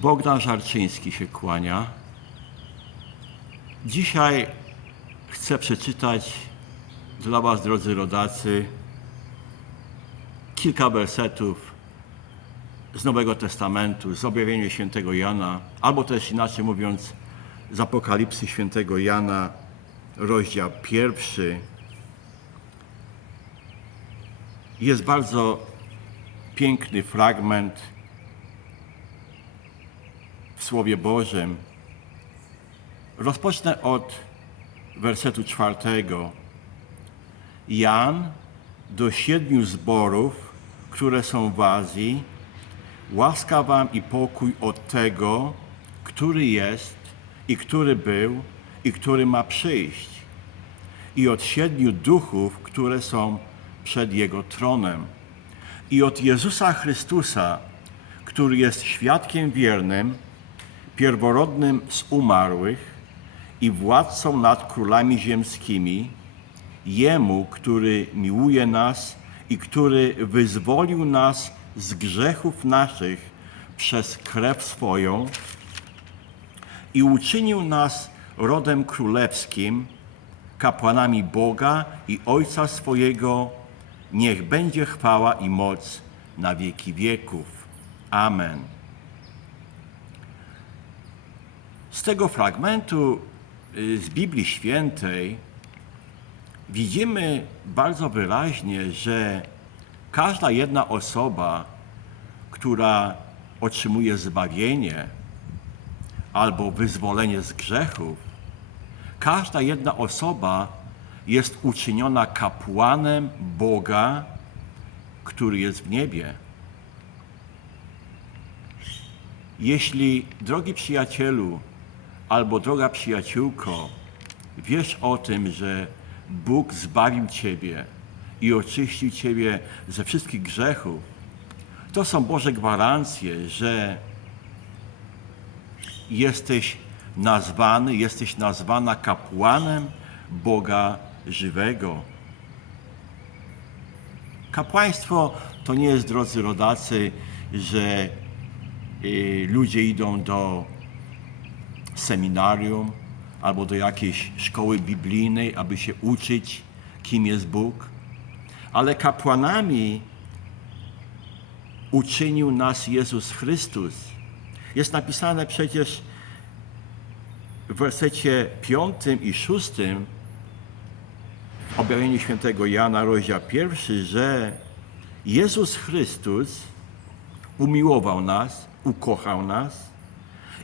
Bogdan Żarczyński się kłania. Dzisiaj chcę przeczytać dla Was, drodzy rodacy, kilka wersetów z Nowego Testamentu, z objawienia świętego Jana, albo też inaczej mówiąc, z Apokalipsy świętego Jana, rozdział pierwszy. Jest bardzo piękny fragment w Słowie Bożym. Rozpocznę od wersetu czwartego. Jan do siedmiu zborów, które są w Azji, łaska wam i pokój od tego, który jest i który był i który ma przyjść, i od siedmiu duchów, które są przed Jego tronem, i od Jezusa Chrystusa, który jest świadkiem wiernym, pierworodnym z umarłych i władcą nad królami ziemskimi, Jemu, który miłuje nas i który wyzwolił nas z grzechów naszych przez krew swoją i uczynił nas rodem królewskim, kapłanami Boga i Ojca swojego, niech będzie chwała i moc na wieki wieków. Amen. Z tego fragmentu y, z Biblii Świętej widzimy bardzo wyraźnie, że każda jedna osoba, która otrzymuje zbawienie albo wyzwolenie z grzechów, każda jedna osoba jest uczyniona kapłanem Boga, który jest w niebie. Jeśli, drogi przyjacielu albo droga przyjaciółko, wiesz o tym, że Bóg zbawił Ciebie i oczyścił Ciebie ze wszystkich grzechów, to są Boże gwarancje, że jesteś nazwany, jesteś nazwana kapłanem Boga żywego. Kapłaństwo to nie jest, drodzy rodacy, że y, ludzie idą do seminarium albo do jakiejś szkoły biblijnej, aby się uczyć, kim jest Bóg. Ale kapłanami uczynił nas Jezus Chrystus. Jest napisane przecież w wersecie piątym i szóstym w objawieniu świętego Jana, rozdział pierwszy, że Jezus Chrystus umiłował nas, ukochał nas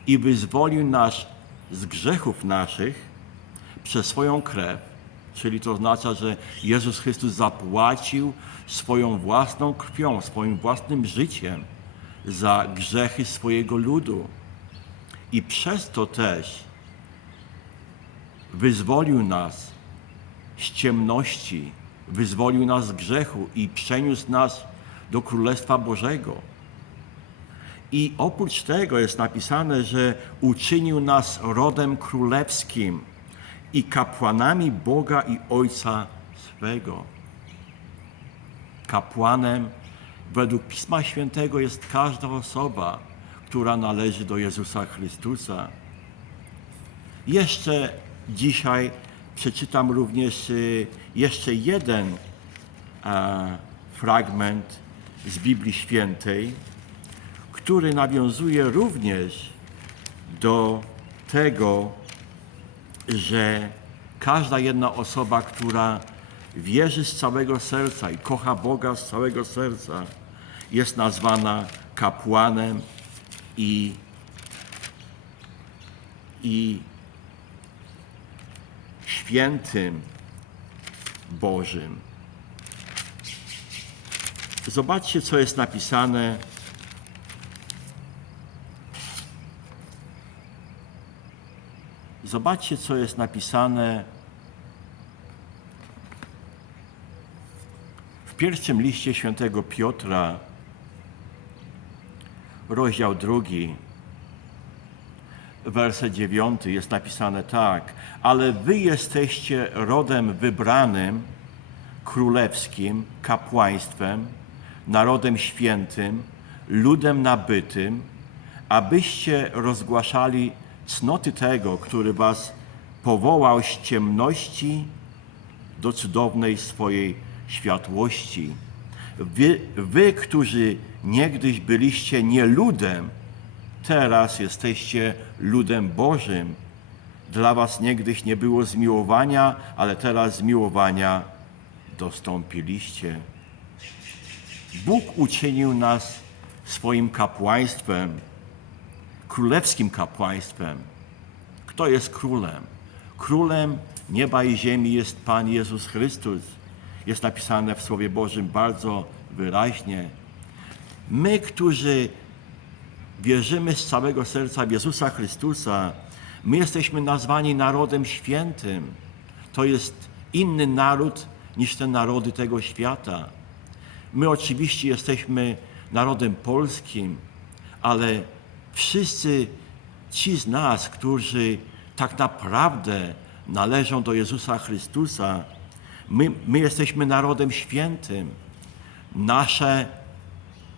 i wyzwolił nas z grzechów naszych przez swoją krew. Czyli to oznacza, że Jezus Chrystus zapłacił swoją własną krwią, swoim własnym życiem za grzechy swojego ludu. I przez to też wyzwolił nas z ciemności, wyzwolił nas z grzechu i przeniósł nas do Królestwa Bożego. I oprócz tego jest napisane, że uczynił nas rodem królewskim i kapłanami Boga i Ojca swego. Kapłanem według Pisma Świętego jest każda osoba, która należy do Jezusa Chrystusa. Jeszcze dzisiaj przeczytam również y, jeszcze jeden e, fragment z Biblii Świętej, który nawiązuje również do tego, że każda jedna osoba, która wierzy z całego serca i kocha Boga z całego serca, jest nazwana kapłanem i, i świętym Bożym. Zobaczcie, co jest napisane Zobaczcie, co jest napisane w pierwszym liście świętego Piotra, rozdział drugi, werset dziewiąty. Jest napisane tak, ale wy jesteście rodem wybranym, królewskim, kapłaństwem, narodem świętym, ludem nabytym, abyście rozgłaszali cnoty tego, który was powołał z ciemności do cudownej swojej światłości. Wy, wy, którzy niegdyś byliście nie ludem, teraz jesteście ludem Bożym. Dla was niegdyś nie było zmiłowania, ale teraz zmiłowania dostąpiliście. Bóg uczynił nas swoim kapłaństwem, królewskim kapłaństwem. Kto jest królem? Królem nieba i ziemi jest Pan Jezus Chrystus. Jest napisane w Słowie Bożym bardzo wyraźnie. My, którzy wierzymy z całego serca w Jezusa Chrystusa, my jesteśmy nazwani narodem świętym. To jest inny naród niż te narody tego świata. My oczywiście jesteśmy narodem polskim, ale wszyscy ci z nas, którzy tak naprawdę należą do Jezusa Chrystusa, my, my jesteśmy narodem świętym. Nasze,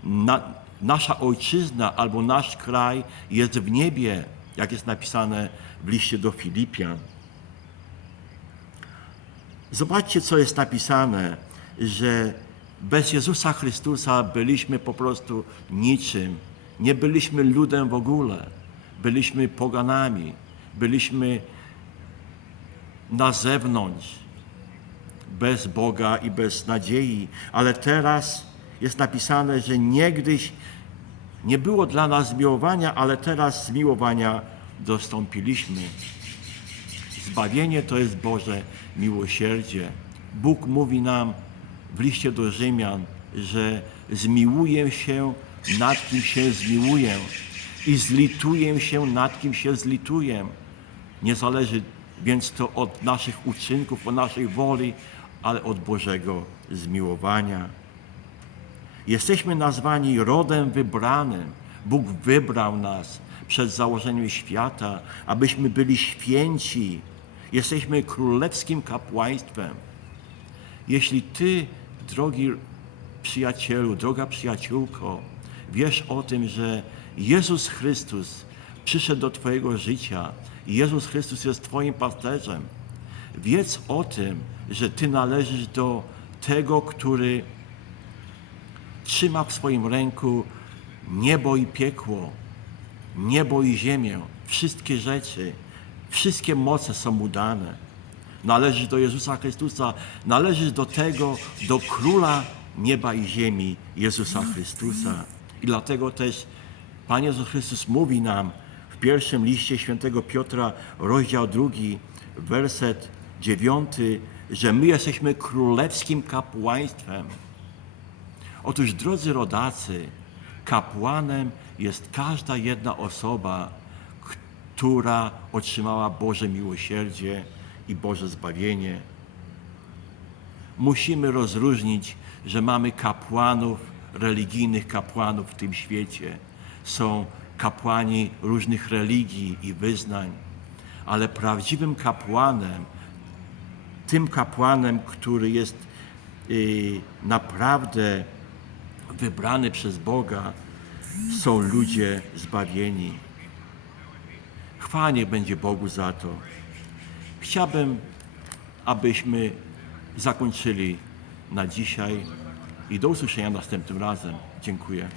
na, nasza ojczyzna albo nasz kraj jest w niebie, jak jest napisane w liście do Filipian. Zobaczcie, co jest napisane, że bez Jezusa Chrystusa byliśmy po prostu niczym. Nie byliśmy ludem w ogóle. Byliśmy poganami. Byliśmy na zewnątrz, bez Boga i bez nadziei. Ale teraz jest napisane, że niegdyś nie było dla nas zmiłowania, ale teraz zmiłowania dostąpiliśmy. Zbawienie to jest Boże miłosierdzie. Bóg mówi nam w liście do Rzymian, że zmiłuję się nad kim się zmiłuję i zlituję się nad kim się zlituję. Nie zależy więc to od naszych uczynków, od naszej woli, ale od Bożego zmiłowania. Jesteśmy nazwani rodem wybranym. Bóg wybrał nas przed założeniem świata, abyśmy byli święci. Jesteśmy królewskim kapłaństwem. Jeśli Ty, drogi przyjacielu, droga przyjaciółko, wiesz o tym, że Jezus Chrystus przyszedł do Twojego życia Jezus Chrystus jest Twoim pasterzem, wiedz o tym, że Ty należysz do tego, który trzyma w swoim ręku niebo i piekło, niebo i ziemię, wszystkie rzeczy, wszystkie moce są mu dane. Należysz do Jezusa Chrystusa, należysz do tego, do Króla nieba i ziemi, Jezusa Chrystusa. I dlatego też Pan Jezus Chrystus mówi nam w pierwszym liście świętego Piotra, rozdział drugi, werset dziewiąty, że my jesteśmy królewskim kapłaństwem. Otóż, drodzy rodacy, kapłanem jest każda jedna osoba, która otrzymała Boże miłosierdzie i Boże zbawienie. Musimy rozróżnić, że mamy kapłanów, religijnych kapłanów w tym świecie. Są kapłani różnych religii i wyznań, ale prawdziwym kapłanem, tym kapłanem, który jest y, naprawdę wybrany przez Boga, są ludzie zbawieni. Chwała niech będzie Bogu za to. Chciałbym, abyśmy zakończyli na dzisiaj i do usłyszenia następnym razem. Dziękuję.